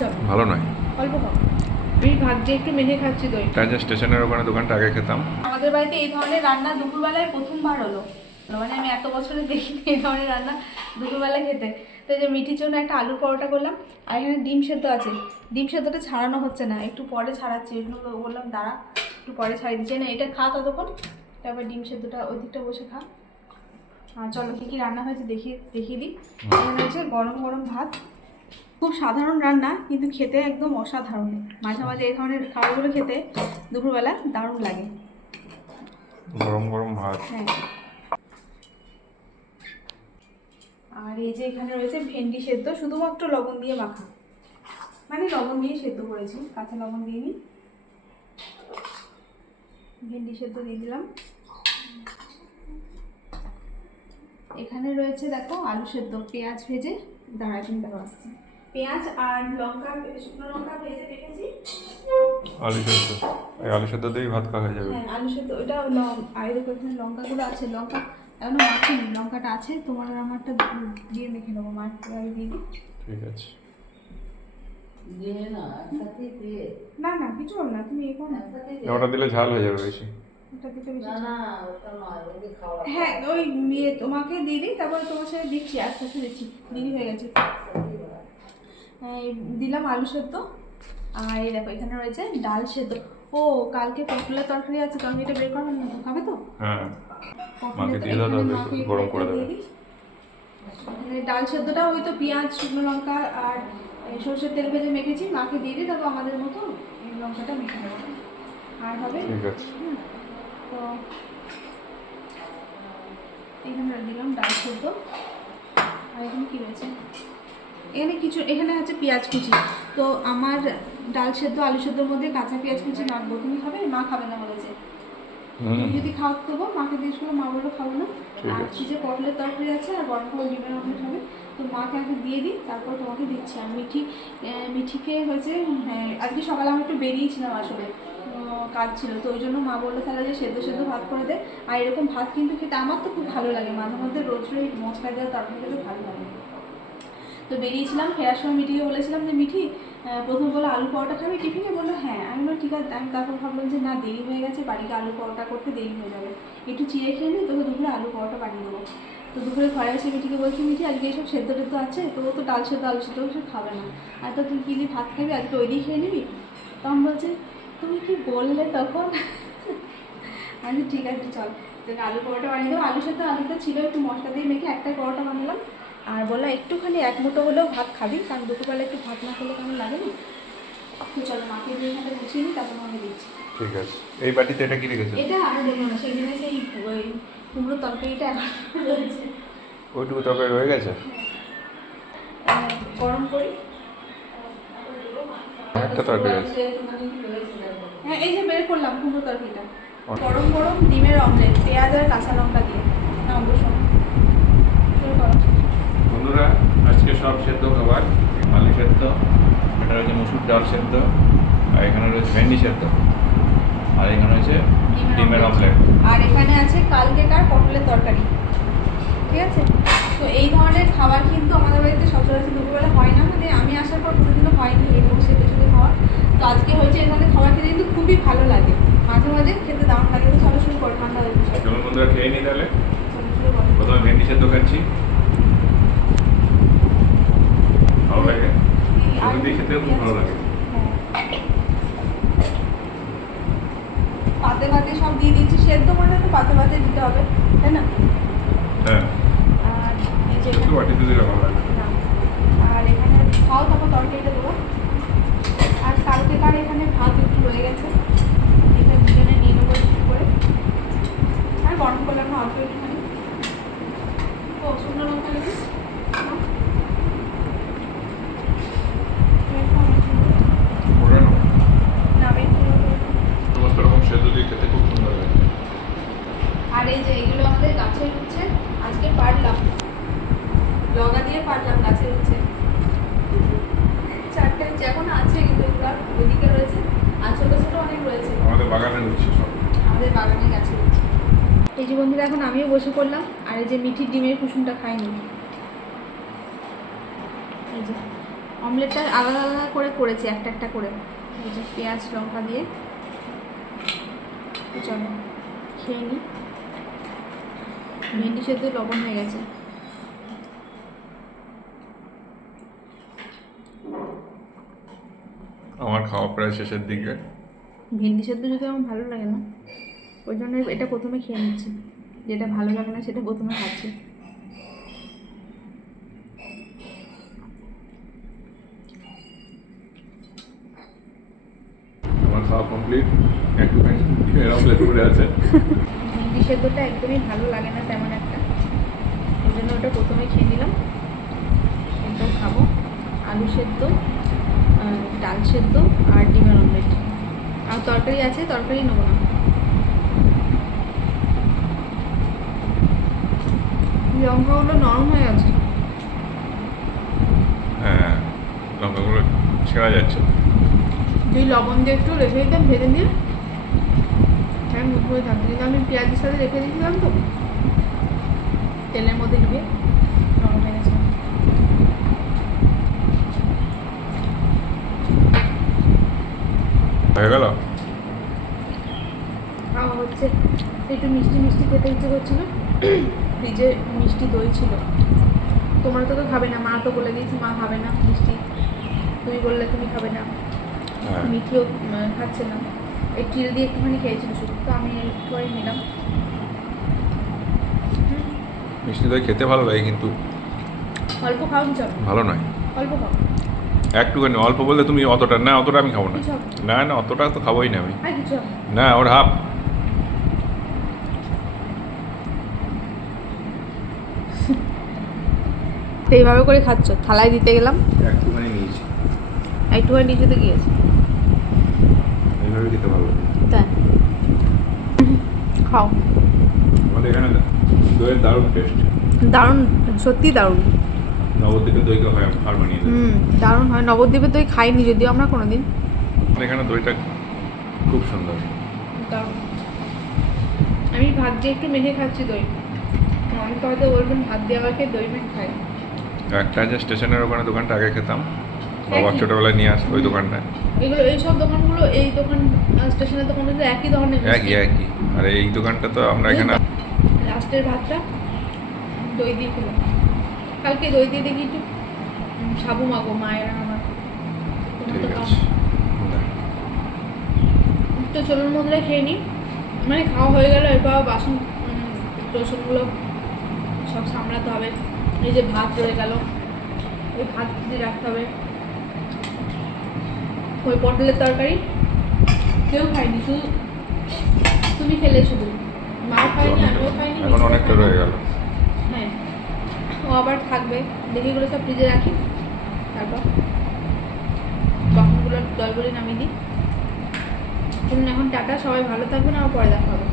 জল ভালো নয়। অল্প কম। আমি ভাবছি একটু মেখে খাচ্ছি দই। যে স্টেশনের ওখানে দোকানটা আগে খেতাম। আমাদের বাড়িতে এই ধরনের রান্না দুপুরবেলায় প্রথমবার হলো। মানে আমি এত বছরে দেখিনি এই ধরনের রান্না দুপুরবেলা খেতে। তো এই যে মিঠির জন্য একটা আলুর পরোটা করলাম আর এখানে ডিম সেদ্ধ আছে। ডিম সেদ্ধটা ছাড়ানো হচ্ছে না। একটু পরে ছাড়াচ্ছি। এগুলো বললাম দাঁড়া একটু পরে ছাড়িয়ে দিচ্ছি। না এটা খা ততক্ষণ। তারপর ডিম সেদ্ধটা ওই দিকটা বসে খা। চলো কী কী রান্না হয়েছে দেখিয়ে দেখিয়ে দিই। এখানে হচ্ছে গরম গরম ভাত। খুব সাধারণ রান্না কিন্তু খেতে একদম অসাধারণ। মাঝে মাঝে এই ধরনের খাবারগুলো খেতে দুপুরবেলা দারুণ লাগে। গরম গরম ভাত। হ্যাঁ। আর এই যে এখানে রয়েছে ভেন্ডি সেদ্ধ শুধুমাত্র লবণ দিয়ে মাখা। মানে লবণ দিয়ে সেদ্ধ করেছি কাঁচা লবণ দিয়ে নি ভেন্ডি সেদ্ধ দিয়ে দিলাম। এখানে রয়েছে দেখো আলু সেদ্ধ পেঁয়াজ ভেজে দাঁড়ায় তুমি দেখো আসছে পেঁয়াজ আর লঙ্কা শুকনো লঙ্কা ভেজে রেখেছি। আলু সেদ্ধ। এই আলু সেদ্ধ দিয়েই ভাত খাওয়া হয়ে যাবে। হ্যাঁ আলু সেদ্ধ। ওটা লং আর লঙ্কাগুলো আছে। লঙ্কা এখনও মাখিনি লঙ্কাটা আছে। তোমার আর আমারটা দিয়ে মেখে নেব। মার দিয়ে দিই। ঠিক আছে। না না কিছু না। তুমি এ করো না। ওটা দিলে ঝাল হয়ে যাবে বেশি। হ্যাঁ ওই তোমাকে দিয়ে দিই। তারপরে তোমার সাথে দিচ্ছি। আস্তে আস্তে দিচ্ছি। দিদি হয়ে গেছে। দিলাম আলু সেদ্ধ। আর এই দেখো এখানে রয়েছে ডাল সেদ্ধ। ও কালকে পটলের তরকারি আছে তরকারিটা বের করবেন না খাবে তো? হ্যাঁ। মাকে দিয়ে দাও গরম করে দেবে। ডাল সেদ্ধটা ওই তো পেঁয়াজ শুকনো লঙ্কা আর সর্ষের তেল ভেজে মেখেছি মাকে দিয়ে দিই তারপর আমাদের মতো লঙ্কাটা মেখে দেবো আর হবে? ঠিক আছে। তো এখানে দিলাম ডাল সেদ্ধ। আর এখানে কি রয়েছে? এখানে কিছু এখানে হচ্ছে পেঁয়াজ কুচি। তো আমার ডাল সেদ্ধ আলু সেদ্ধর মধ্যে কাঁচা পেঁয়াজ কুচি রাখব তুমি খাবে মা খাবে না বলেছে। যদি খাও দেবো মাকে জিজ্ঞেস করল মা বলল খাব না। আর আছে। যে পটলের তরকারি আছে আর গরম গরম ডিমের অমলেট হবে তো মাকে আগে দিয়ে দিই তারপর তোমাকে দিচ্ছি। আর মিঠি মিঠিকে হয়েছে হ্যাঁ, আজকে সকালে আমি একটু বেরিয়েছিলাম আসলে কাজ ছিল তো ওই জন্য মা বলল তাহলে যে সেদ্ধ সেদ্ধ ভাত করে দে। আর এরকম ভাত কিন্তু খেতে আমার তো খুব ভালো লাগে মাঝে মধ্যে রোজ রোজ মশলা দেওয়া তরকারি খেতে ভালো লাগে। তো বেরিয়েছিলাম, ফেরার সময় মিঠিকে বলেছিলাম যে, মিঠি প্রথম বলে আলু পরোটা খাবি? টিফিনে বলল হ্যাঁ। আমি বললাম, ঠিক আছে। আমি তারপর ভাবলাম যে, না, দেরি হয়ে গেছে, বাড়িতে আলু পরোটা করতে দেরি হয়ে যাবে। একটু চিড়ে খেয়ে নিই তোকে দুপুরে আলু পরোটা বানিয়ে দেবো। তো দুপুরে ঘরে এসে মিঠিকে বলছি, মিঠি, আজকে এইসব সেদ্ধ টেদ্ধ আছে তো তো ডাল সেদ্ধ, আলু সেদ্ধ সব খাবে না। আর তো তুই কী দিয়ে ভাত খাবি? আজকে ওই দিয়ে খেয়ে নিবি? তখন বলছে, তুমি কি বললে তখন? আমি ঠিক আছে, চল। তোকে আলু পরোটা বানিয়ে দেবো। আলু সেদ্ধ আলুটা ছিল, একটু মশলা দিয়ে মেখে একটাই পরোটা বানালাম। আর বললাম একটুখানি এক মুঠো হলেও ভাত খাবি কারণ দুপুরবেলা একটু ভাত না খেলে কেমন লাগে না? চলো মাকে দিয়ে এখানে গুছিয়ে নিই তারপর মাকে দিচ্ছি। ঠিক আছে। এই বাটিতে এটা কি রেখেছো? এটা আর দেবো না সেই দিনে সেই ওই কুমড়োর তরকারিটা রয়েছে। ওইটুকু তরকারি রয়ে গেছে? আহ, গরম করি। একটা তরকারি আছে। হ্যাঁ এই যে বের করলাম কুমড়ো তরকারিটা। গরম গরম ডিমের অমলেট পেঁয়াজ আর কাঁচা লঙ্কা দিয়ে না অবশ্য শুরু করো বন্ধুরা আজকে সব সেদ্ধ খাবার আলু সেদ্ধ এটা রয়েছে মুসুর ডাল সেদ্ধ আর এখানে রয়েছে ভেন্ডি সেদ্ধ আর এখানে রয়েছে ডিমের অমলেট আর এখানে আছে কালকেকার পটলের তরকারি। ঠিক আছে? তো এই ধরনের খাবার কিন্তু আমাদের বাড়িতে সচরাচর দুপুরবেলা হয় না। মানে আমি আসার পর কোনোদিনও হয়নি এরকম সেটা শুধু খাওয়ার। তো আজকে হয়েছে এই ধরনের খাবার খেতে কিন্তু খুবই ভালো লাগে। মাঝে মাঝে খেতে দারুণ লাগে। তো চলো শুরু করো ঠান্ডা চলুন বন্ধুরা খেয়ে নিই তাহলে। করো। প্রথমে ভেন্ডি সেদ্ধ খাচ্ছি। ভালো লাগে? খেতেও খুব ভালো লাগে হ্যাঁ। পাতে পাতে সব দিয়ে দিচ্ছি সেদ্ধ মানে তো পাতে পাতে দিতে হবে তাই না? হ্যাঁ। আর এই যে এখানে খাও তারপর তরকারিটা দেবো। আর কালকে কার এখানে ভাত একটু রয়ে গেছে এটা দুজনে নিয়ে নেব একটু করে। আর গরম করলাম না অল্প একটুখানি। ও শুকনো লঙ্কা নেবে নাও। তুমি একটু আমার জন্য দাও। ওটা না না, আমি একটু নেব। সমস্ত রকম সেদ্ধ দিয়ে খেতে খুব সুন্দর লাগে আর এই যে এগুলো আমাদের গাছের উচ্ছে আজকে পারলাম লগা দিয়ে পারলাম গাছের উচ্ছে চারটে উচ্ছে এখন আছে কিন্তু এগুলো আর ওইদিকে রয়েছে আর ছোটো ছোটো অনেক রয়েছে আমাদের বাগানে রয়েছে সব আমাদের বাগানে গাছে উচ্ছে এই যে বন্ধুরা এখন আমিও বসে পড়লাম আর এই যে মিঠির ডিমের কুসুমটা খাইনি। এই যে অমলেটটা আলাদা আলাদা করে করেছি একটা একটা করে। এই যে পেঁয়াজ লঙ্কা দিয়ে। চলো খেয়ে নিই ভেন্ডি সেদ্ধ লবণ হয়ে গেছে। আমার খাওয়া প্রায় শেষের দিকে। ভেন্ডি সেদ্ধ যদি আমার ভালো লাগে না ওই জন্য এটা প্রথমে খেয়ে নিচ্ছি। যেটা ভালো লাগে না সেটা প্রথমে খাচ্ছি। খাওয়া কমপ্লিট করে আছে। ভেন্ডি সেদ্ধটা একদমই ভালো লাগে না তেমন একটা। ওই জন্য ওটা প্রথমে খেয়ে নিলাম। সেদ্ধ খাব। আলু সেদ্ধ ডাল সেদ্ধ আর ডিমের অমলেট আর তরকারি আছে তরকারি নেব না। লঙ্কাগুলো নরম হয়ে গেছে। হ্যাঁ লঙ্কাগুলো ছেঁড়া যাচ্ছে। যদি লবণ দিয়ে একটু রেখে দিতাম ভেজে নিয়ে। হ্যাঁ মুখ হয়ে থাকতো কিন্তু আমি পেঁয়াজের সাথে রেখে দিয়েছিলাম তো। তেলের মধ্যে ডুবে নরম হয়ে গেছে। হয়ে গেল? হচ্ছে। একটু মিষ্টি মিষ্টি খেতে ইচ্ছে করছিল। ফ্রিজে মিষ্টি দই ছিল। তোমরা তো তো খাবে না মা তো বলে দিয়েছি মা খাবে না মিষ্টি। তুমি বললে তুমি খাবে না। হ্যাঁ। মিঠিও খাচ্ছে না। এই চিড়ে দিয়ে একটুখানি খেয়েছিল শুধু তো আমি একটুখানি নিলাম। মিষ্টি দই খেতে ভালো লাগে কিন্তু। অল্প খাও চলো ভালো নয়। অল্প খাও। একটুখানি অল্প বললে তুমি অতটা না অতটা আমি খাব না। না। না অতটা তো খাবোই না আমি। না ওর হাফ তো এইভাবে করে খাচ্ছ? থালায় দিতে গেলাম। একটুখানি নিয়েছি। একটুখানি নিচে তো গিয়েছে। এইভাবে খেতে ভালো তাই। খাও। আমাদের এখানে দইয়ের দারুণ টেস্ট দারুণ সত্যি দারুণ। নবদ্বীপের দইকে হয় আর বানিয়ে হুম দারুণ হয়। নবদ্বীপে দই খাইনি যদিও আমরা কোনোদিন। এখানে দইটা খুব সুন্দর। দারুণ। আমি ভাত দিয়ে একটু মেখে খাচ্ছি দই। অনেকে হয়তো বলবেন ভাত দিয়ে খেয়ে দই মেখে খাই একটা যে স্টেশনের ওখানে দোকানটা আগে খেতাম বাবা ছোটবেলায় নিয়ে আসতো ওই দোকানটায় এগুলো এই সব দোকানগুলো এই দোকান স্টেশনের দোকান কিন্তু একই ধরনের একই একই। আর এই দোকানটা তো আমরা এখানে লাস্টের ভাতটা দই দিয়ে খেলাম। কালকে দই দিয়ে দেখি একটু সাবু মাগো মায়ের আমার। তো চলুন বন্ধুরা খেয়ে নিই। মানে খাওয়া হয়ে গেল এরপর বাসন রসুনগুলো সব সামলাতে হবে। এই যে ভাত রয়ে গেল। ওই ভাত দিয়ে রাখতে হবে। ওই পটলের তরকারি। কেউ খায়নি শুধু তুমি খেলে শুধু মাও খায়নি আমিও খাইনি এখন অনেকটা। রয়ে গেল। হ্যাঁ। ও আবার থাকবে। দেখি এগুলো সব ফ্রিজে রাখি। তারপর বাসনগুলো জলগুলি নামিয়ে দিই। এখন টাটা সবাই ভালো থাকবেন আর পরে দেখা হবে।